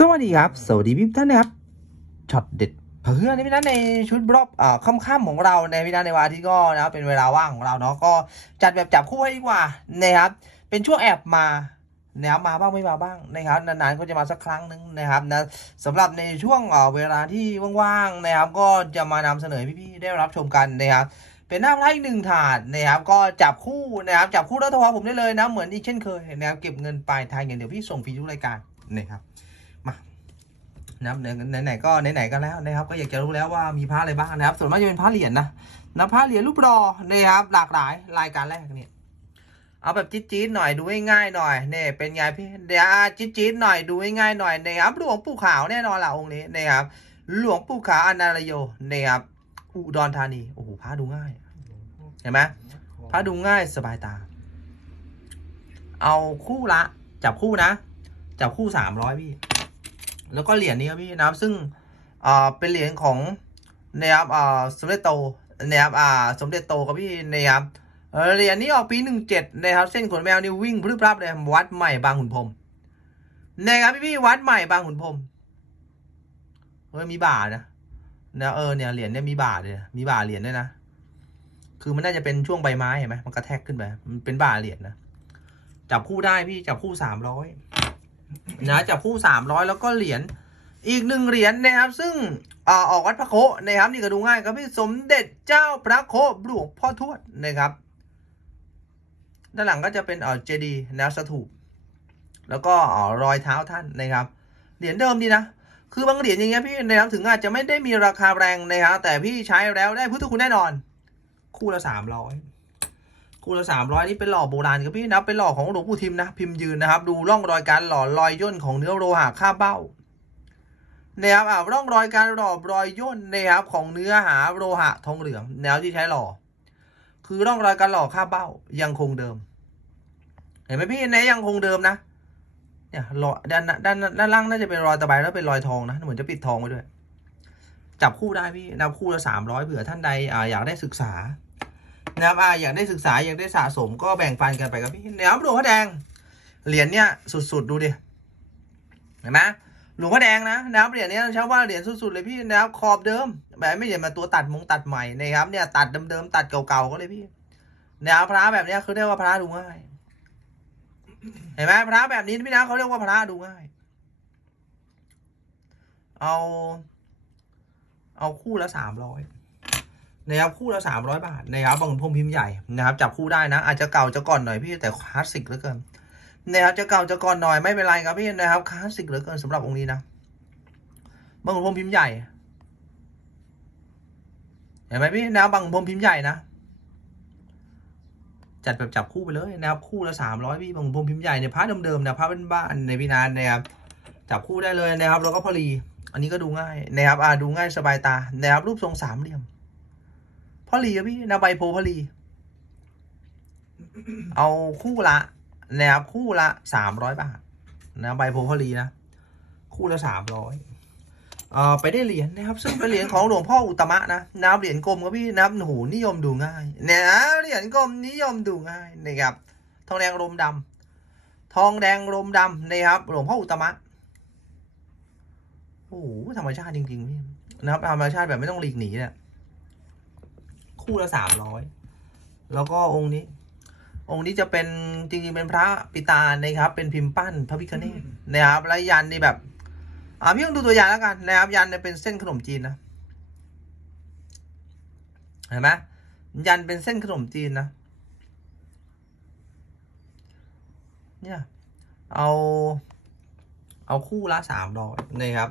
สวัสดีครับ สวัสดีพี่ท่านนะครับช็อตเด็ดเพื่อนในพี่นัทในชุดบล็อกอ่าค่ำๆของเราในพี่นัทในวันอาที่ก็นะครับเป็นเวลาว่างของเราเนาะก็จัดแบบจับคู่ให้ดีกว่านะครับ เป็นช่วงแอบมานะครับมาบ้างไม่มาบ้างนะครับนานๆก็จะมาสักครั้งหนึ่งนะครับนะสำหรับในช่วงเวลาที่ว่างๆนะครับ ก็จะมานำเสนอพี่ๆได้รับชมกันนะครับเป็นหน้าไพ่หนึ่งถาดนะครับ ก็จับคู่นะครับจับคู่แล้วโทรหาผมได้เลยนะเหมือนอีกเช่นเคยนะครับเก็บเงินปลายทางอย่างเดียวพี่ส่งฟรีทุกรายการนะครับ นะครับไหนๆก็ไหนๆก็แล้วนะครับก็อยากจะรู้แล้วว่ามีพระอะไรบ้างนะครับ ส่วนมากจะเป็นพระเหรียญนะนะพระเหรียญรูปรอนะครับหลากหลายรายการแรกเนี่ยเอาแบบจี๊ดๆหน่อยดูง่ายๆหน่อยเนี่ยเป็นไงพี่เดี๋ยวจี๊ดๆหน่อยดูง่ายๆหน่อยนะครับหลวงปู่ขาวแน่นอนละองค์นี้นะครับหลวงปู่ขาวอนาลโยนะครับอุดรธานีโอ้โหพระดูง่ายเห็นไหมพระดูง่ายสบายตา เอาคู่ละ จับคู่นะ จับคู่สามร้อยพี่ แล้วก็เหรียญนี้ครับพี่นะครับซึ่งอ่าเป็นเหรียญของนะครับอ่าสมเด็จโตนะครับอ่าสมเด็จโตครับพี่นะครับเหรียญนี้ออกปีหนึ่งเจ็ดนะครับเส้นขนแมวนี่วิ่งพรึบพรับเลยวัดใหม่บางขุนพรมนะครับพี่พี่วัดใหม่บางขุนพรมเฮ้ยมีบ่านะนะเออเนี่ยเหรียญเนี่ยมีบ่าเลยมีบ่าเหรียญด้วยนะคือมันน่าจะเป็นช่วงใบไม้เห็นไหมมันกระแทกขึ้นไปมันเป็นบ่าเหรียญนะจับคู่ได้พี่จับคู่สามร้อย นะจับคู่สามร้อยแล้วก็เหรียญอีกหนึ่งเหรียญนะครับ ซึ่งอออกวัดพระโคนะครับ นี่ก็ดูง่ายครับพี่สมเด็จเจ้าพระโคหลวงพ่อทวดนะครับ ด้านหลังก็จะเป็นเอ่อเจดีแนวสถูปแล้วก็เอ่อรอยเท้าท่านนะครับ เหรียญเดิมดีนะ คือบางเหรียญอย่างเงี้ยพี่นะครับถึงอาจจะไม่ได้มีราคาแรงนะครับแต่พี่ใช้แล้วได้พุทธคุณแน่นอน คู่ละสามร้อย คู่ละสามร้อยนี่เป็นหล่อโบราณครับพี่นะเป็นหล่อของหลวงปู่ทิมนะพิมพ์ยืนนะครับ ดูร่องรอยการหล่อรอยย่นของเนื้อโลหะค่าเบ้านะครับอ่าร่องรอยการหล่อรอยย่นนะครับของเนื้อหาโลหะทองเหลืองแนวที่ใช้หล่อ คือร่องรอยการหล่อค่าเบ้ายังคงเดิม เห็นไหมพี่ในยังคงเดิมนะเนี่ยรอยด้านด้านด้านล่างน่าจะเป็นรอยตะไบแล้วเป็นรอยทองนะเหมือนจะปิดทองไว้ด้วย จับคู่ได้พี่นับคู่ละสามร้อยเผื่อท่านใดอ่าอยากได้ศึกษา นะครับอ่าอยากได้ศึกษาอยากได้สะสมก็แบ่งปันกันไปครับพี่นะครับหลวงพ่อแดง เหรียญเนี่ยสุดๆดูดิเห็นไหมหลวงพ่อแดงนะนะครับเหรียญเนี้ยเชื่อว่าเหรียญสุดๆเลยพี่นะครับขอบเดิมแบบไม่ใช่มาตัวตัดมงตัดใหม่นะครับเนี่ยตัดเดิมๆตัดเก่าๆก็เลยพี่นะครับพระแบบเนี้ยคือเรียกว่าพระดูง่ายเห็นไหมพระแบบนี้พี่นะเขาเรียกว่าพระดูง่าย เอา เอาคู่ละสามร้อย นะครับคู่ละสามร้อยบาทนะครับบางพรมพิมพ์ใหญ่นะครับจับคู่ได้นะ อาจจะเก่าจะก่อนหน่อยพี่แต่คลาสสิกเหลือเกินนะครับจะเก่าจะก่อนหน่อยไม่เป็นไรครับพี่นะครับคลาสสิกเหลือเกินสำหรับองค์นี้นะบางพรมพิมพ์ใหญ่เห็นไหมพี่นะครับบางพรมพิมพ์ใหญ่นะจัดแบบจับคู่ไปเลยนะครับคู่ละสามร้อยพี่บางพรมพิมพ์ใหญ่เนี่ยพระเดิมๆนะพระเป็นบ้านในพี่นานนะครับจับคู่ได้เลยนะครับแล้วก็พอลีอันนี้ก็ดูง่ายนะครับอ่าดูง่ายสบายตานะครับรูปทรงสามเหลี่ยม พ่อลีอะพี่นาใบโพพ่อลีเอาคู่ละนะครับคู่ละสามร้อยบาทนะใบโพพ่อลีนะ คู่ละสามร้อยเอ่อไปได้เหรียญนะครับ ซึ่งเป็นเหรียญของหลวงพ่ออุตมะนะนับเหรียญกลมครับพี่นับโหนิยมดูง่ายเนี่ยเหรียญกลมนิยมดูง่ายนะครับทองแดงลมดำทองแดงลมดำนะครับ หลวงพ่ออุตมะโอ้โหธรรมชาติจริงๆพี่นะครับธรรมชาติแบบไม่ต้องหลีกหนีเนี่ย คู่ละสามร้อยแล้วก็องค์นี้ องค์นี้จะเป็นจริงๆเป็นพระปิตานะครับ เป็นพิมพ์ปั้นพระพิฆเนศนะครับและยันนี่แบบ อ่าพี่ต้องดูตัวอย่างแล้วกันนะครับ ยันเนี่ยเป็นเส้นขนมจีนนะเห็นไหมยันเป็นเส้นขนมจีนนะเนี่ยเอาเอาคู่ละสามร้อยนะครับ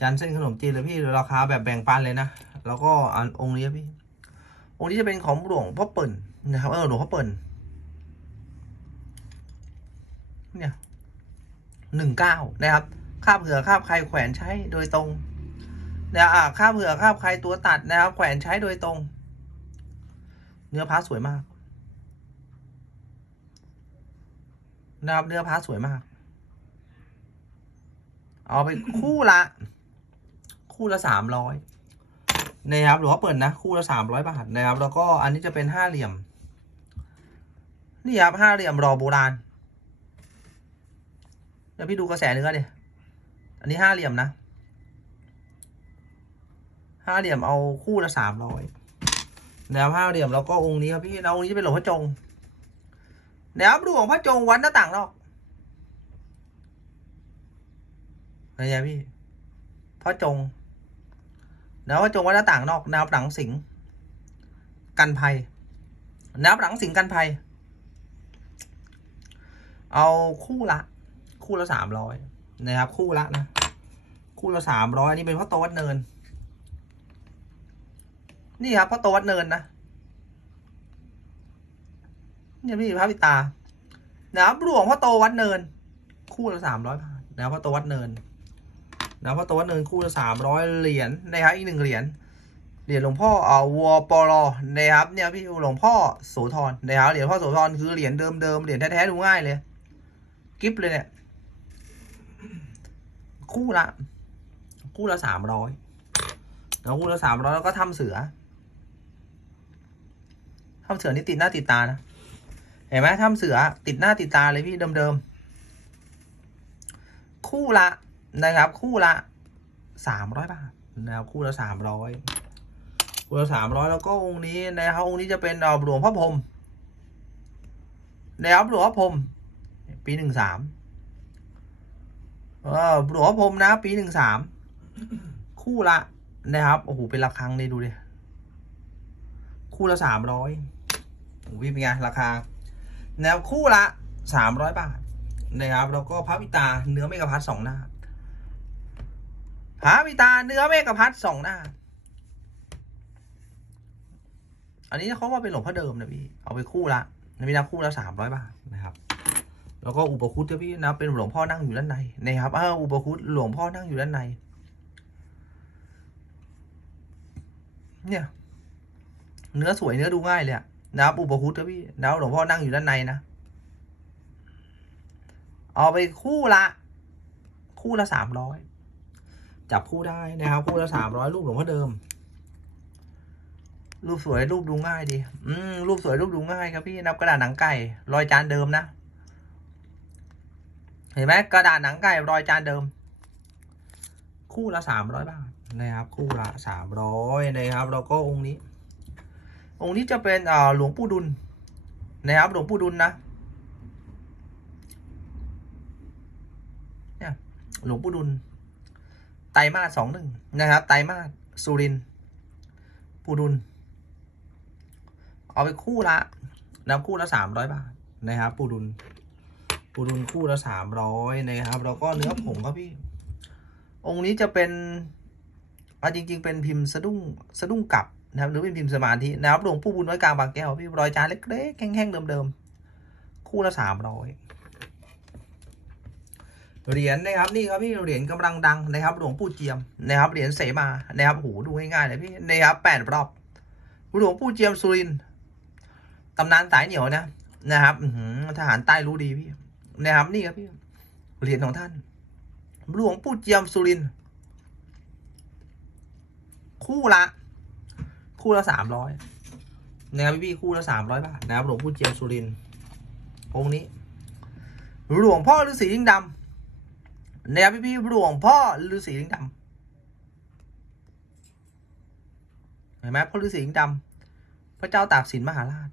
ยันเส้นขนมจีนเลยพี่ราคาแบบแบ่งปันเลยนะ แล้วก็อันองค์นี้พี่ องค์นี้จะเป็นของหลวงพ่อเปิ่นนะครับเออหลวงพ่อเปิ่นเนี่ยหนึ่งเก้านะครับคาบเผื่อคาบใครแขวนใช้โดยตรงนะอ่าคาบเผื่อคาบใครตัวตัดนะครับแขวนใช้โดยตรง เนื้อพระสวยมากนะครับเนื้อพระสวยมาก เอาไปคู่ละ คู่ละสามร้อย นะครับหรือว่าเปิดนะคู่ละสามร้อยบาทนะครับ แล้วก็อันนี้จะเป็นห้าเหลี่ยม นี่ครับห้าเหลี่ยมรอโบราณเดี๋ยวพี่ดูกระแสเนื้อดิอันนี้ห้าเหลี่ยมนะห้าเหลี่ยมเอาคู่ละสามร้อยนะครับห้าเหลี่ยมแล้วก็องค์นี้ครับพี่แล้วองค์นี้จะเป็นหลวงพ่อจงนะครับหลวงพ่อจงวัดหน้าต่างนอกอะไรอย่างพี่พ่อจง นะครับพ่อจงวัดหน้าต่างนอกนะครับหลังสิงกันภัยนะครับหลังสิงกันภัย เอาคู่ละ คู่ละสามร้อยนะครับ คู่ละนะ คู่ละสามร้อยนนี้เป็นพ่อโตวัดเนิน นี่ครับพ่อโตวัดเนินนะเนี่ยพี่พระพิตานะครับหลวงพ่อโตวัดเนิน คู่ละสามร้อยบาทนะครับพ่อโตวัดเนิน นะครับพ่อโตวัดเนินคู่ละสามร้อยเหรียญนะครับอีกหนึ่งเหรียญเหรียญหลวงพ่ออ่อวัวปลอนะครับเนี่ยพี่หลวงพ่อโสธรนะครับเหรียญพ่อโสธรคือเหรียญเดิมเดิมๆเหรียญแท้ๆดูง่ายเลยกิฟเลยเนี่ย คู่ละ คู่ละสามร้อยแล้วคู่ละสามร้อยแล้วก็ทำเสือทำเสือนี่ติดหน้าติดตานะเห็นไหมทำเสือติดหน้าติดตาเลยพี่เดิมๆคู่ละ นะครับ คู่ละสามร้อยบาทนะครับคู่ละสามร้อยคู่ละสามร้อยแล้วก็องค์นี้นะครับองค์นี้จะเป็นเอาหลวงพ่อพรหมนะครับหลวงพ่อพรมปีหนึ่งสามเออหลวงพ่อพรมนะ ปีหนึ่งสามคู่ละนะครับโอ้โหเป็นระฆังเลยดูดิคู่ละสามร้อยโอ้โหเป็นไงราคาแนวคู่ละสามร้อยบาทนะครับแล้วก็พระพิตาเนื้อเมกะพัทสองหน้า พระพิตาเนื้อเมกะพัทสองหน้า อันนี้เขาว่าเป็นหลวงพ่อเดิมนะพี่ เอาไปคู่ละนะพี่นะคู่ละสามร้อยบาทนะครับ แล้วก็อุปคุตนะพี่นะเป็นหลวงพ่อนั่งอยู่ด้านในนะครับเอออุปคุตหลวงพ่อนั่งอยู่ด้านใน เนี่ย เนื้อสวยเนื้อดูง่ายเลยนะครับอุปคุตนะพี่นะหลวงพ่อนั่งอยู่ด้านในนะเอาไปคู่ละ คู่ละสามร้อย จับคู่ได้นะครับ คู่ละสามร้อยรูปหลวงพ่อเดิม รูปสวยรูปดูง่ายดี อืมรูปสวยรูปดูง่ายครับพี่นับกระดาษหนังไก่รอยจานเดิมนะ เห็นไหมกระดาษหนังไก่รอยจานเดิม คู่ละสามร้อยบาทนะครับ คู่ละสามร้อยนะครับแล้วก็องค์นี้ องค์นี้จะเป็นอ่าหลวงปู่ดุลนะครับหลวงปู่ดุลนะเนี่ยหลวงปู่ดุล ตรมาสสองหนึ่งนะครับ ไตรมาสสุรินปูดุล เอาไปคู่ละนะคู่ละสามร้อยบาทนะครับ ปูดุล ปูรุนคู่ละสามร้อยนะครับ แล้วก็เนื้อผงครับพี่ องค์นี้จะเป็นอาจริง ๆ เป็นพิมพ์สะดุ้งสะดุ้งกลับนะครับหรือเป็นพิมพ์สมาธินะครับหลวงปู่บุญไว้กลางบางแก้วพี่รอยจานเล็กๆแห้งๆเดิมๆคู่ละสามร้อย เหรียญนะครับนี่ครับพี่เหรียญกำลังดังนะครับหลวงปู่เจียมนะครับเหรียญเสมานะครับโหดูง่ายๆเลยพี่นะครับแปดรอบหลวงปู่เจียมสุรินตำนานสายเหนียวนะนะครับออืทหารใต้รู้ดีพี่นะครับนี่ครับพี่เหรียญของท่าน หลวงปู่เจียมสุรินคู่ละ คู่ละสามร้อยนะครับพี่คู่ละสามร้อยบาทนะครับหลวงปู่เจียมสุรินองค์นี้ หลวงพ่อฤาษีลิงดำ นะครับพี่ๆหลวงพ่อฤาษีลิงดำเห็นไหมพ่อฤาษีลิงดำพระเจ้าตากสินมหาราช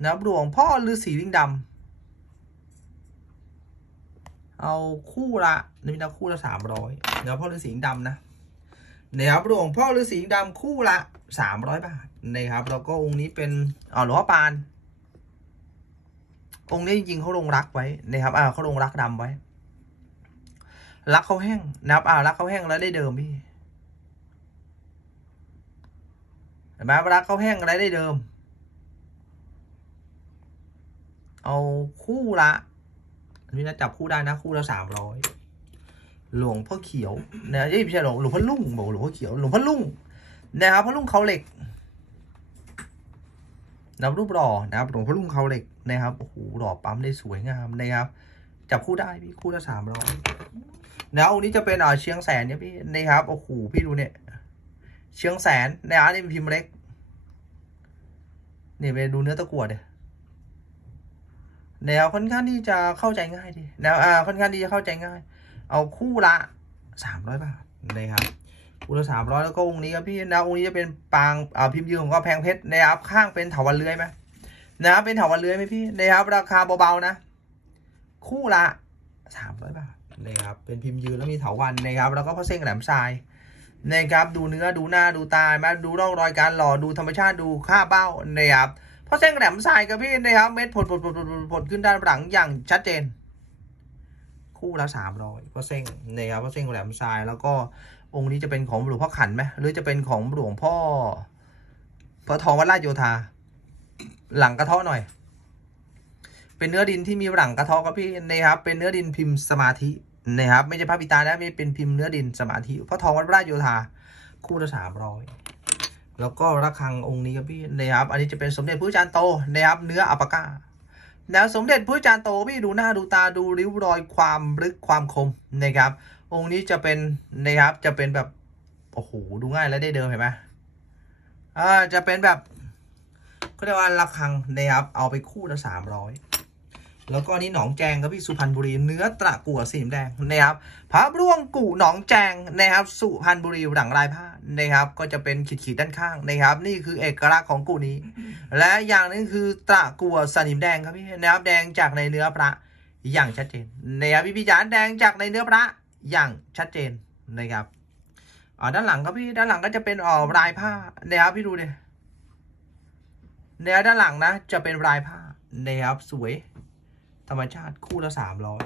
นะครับหลวงพ่อฤาษีลิงดำเอาคู่ละนี่นะคู่ละสามร้อยนะครับพ่อฤาษีลิงดำนะนะครับหลวงพ่อฤาษีลิงดำคู่ละสามร้อยบาทนะครับแล้วก็องค์นี้เป็นอ๋อหลวงพ่อปาน องค์นี้จริงๆเขาลงรักไว้นะครับอ่าเขาลงรักดำไว้ รักเขาแห้งนะครับอ่ารักเขาแห้งแล้วได้เดิมพี่เห็นไหมรักเขาแห้งแล้วได้เดิม เอาคู่ละนนี้นะจับคู่ได้นะคู่ละสามร้อยหลวงพ่อเขียวนะเอ้ยไม่ใช่หลวงหลวงพ่อลุ่งบอกหลวงพ่อเขียวหลวงพ่อลุ่งนะครับพ่อลุ่งเขาเหล็ก นะครับรูปหล่อนะครับหลวงพ่อลุ่งเขาเหล็กนะครับโอ้โหหล่อปั๊มได้สวยงามนะครับจับคู่ได้พี่คู่ละสามร้อยแล้วองค์นี้จะเป็นอ่าเชียงแสนเนี่ยพี่นะครับโอ้โหพี่ดูเนี่ย เชียงแสนนะครับนี่พิมพ์เล็กเนี่ยไปดูเนื้อตะกั่วเดี๋ยแนวค่อนข้างที่จะเข้าใจง่ายดีแนวอ่าค่อนข้างที่จะเข้าใจง่าย เอาคู่ละสามร้อยบาทนะครับ คู่ละสามร้อยแล้วก็องค์นี้ครับพี่นะองค์นี้จะเป็นปางอ่าพิมพ์ยืนของก็แพงเพชรนะครับข้างเป็นเถาวันเลื้อยไหมนะครับเป็นเถาวันเลื้อยไหมพี่นะครับราคาเบาๆนะ คู่ละสามร้อยบาทนะครับเป็นพิมพ์ยืนแล้วมีเถาวันนะครับ แล้วก็พระเส้งแหลมทรายนะครับดูเนื้อดูหน้าดูตาไหมดูร่องรอยการหล่อดูธรรมชาติดูค่าเบ้านะครับพระเส้งแหลมทรายครับพี่นะครับเม็ดผลผลผลผลผลผลขึ้นด้านหลังอย่างชัดเจน คู่ละสามร้อยพระเส้งนะครับพระเส้งแหลมทราย แล้วก็องค์นี้จะเป็นของหลวงพ่อขันไหมหรือจะเป็นของหลวงพ่อพระทองวัดราชโยธา หลังกระเทาะหน่อย เป็นเนื้อดินที่มีหลังกระเทาะครับพี่นะครับ เป็นเนื้อดินพิมพ์สมาธินะครับ ไม่ใช่พระปิตานะไม่เป็นพิมพ์เนื้อดินสมาธิพระทองวัดราชโยธา คู่ละสามร้อยแล้วก็ระฆังองค์นี้ครับพี่นะครับ อันนี้จะเป็นสมเด็จพระจารย์โตนะครับ เนื้ออัปปะก้า แล้วสมเด็จพระจารย์โตพี่ดูหน้าดูตาดูริ้วรอยความลึกความคมนะครับ องค์นี้จะเป็นนะครับจะเป็นแบบโอ้โหดูง่ายและได้เดิมเห็นไหมอ่าจะเป็นแบบก็เรียกว่าระฆังนะครับเอาไปคู่ละสามร้อย แล้วก็อันนี้หนองแจงครับพี่สุพรรณบุรีเนื้อตระกั่วสีแดงนะครับพระร่วงกู่หนองแจงนะครับสุพรรณบุรีหลังลายผ้านะครับก็จะเป็นขีดๆด้านข้างนะครับ นี่คือเอกลักษณ์ของกู่นี้ และอย่างหนึงคือตระกัวสนิมแดงครับพี่นะครับแดงจากในเนื้อพระอย่างชัดเจนนะครับพี่พี่จ๋าแดงจากในเนื้อพระอย่างชัดเจนนะครับอ่าด้านหลังครับพี่ด้านหลังก็จะเป็นอ่อลายผ้านะครับพี่ดูดิเนื้อด้านหลังนะจะเป็นลายผ้านะครับสวย ธรรมชาติคู่ละสามร้อย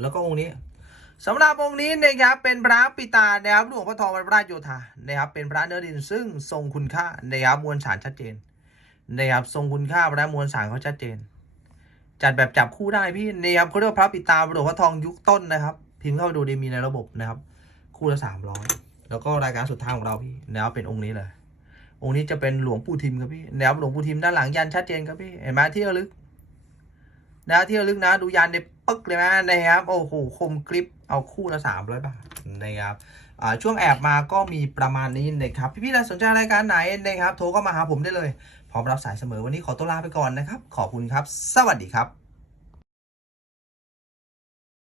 แล้วก็องค์นี้สำหรับองค์นี้นะครับเป็นพระปิตานะครับหลวงพ่อทองวัดราชโยธานะครับเป็นพระเนื้อดินซึ่งทรงคุณค่านะครับมวลสารชัดเจนนะครับทรงคุณค่าและมวลสารเขาชัดเจน จัดแบบจับคู่ได้พี่นะครับเขาเรียกว่าพระปิตาหลวงพ่อทองยุคต้นนะครับ พิมพ์เข้าไปดูดีมีในระบบนะครับ คู่ละสามร้อยแล้วก็รายการสุดท้ายของเราพี่นะครับเป็นองค์นี้เลย องค์นี้จะเป็นหลวงปู่ทิมครับพี่นะครับหลวงปู่ทิมด้านหลังยันชัดเจนครับพี่เห็นไหมที่ระลึก นะที่ระลึกนะดูยานในปึ๊กเลยนะนะครับโอ้โหคมกริปเอาคู่ละสามร้อยบาทนะครับช่วงแอบมาก็มีประมาณนี้นะครับพี่ๆสนใจรายการไหนนะครับโทรก็มาหาผมได้เลย พร้อมรับสายเสมอวันนี้ขอตัวลาไปก่อนนะครับ ขอบคุณครับ สวัสดีครับ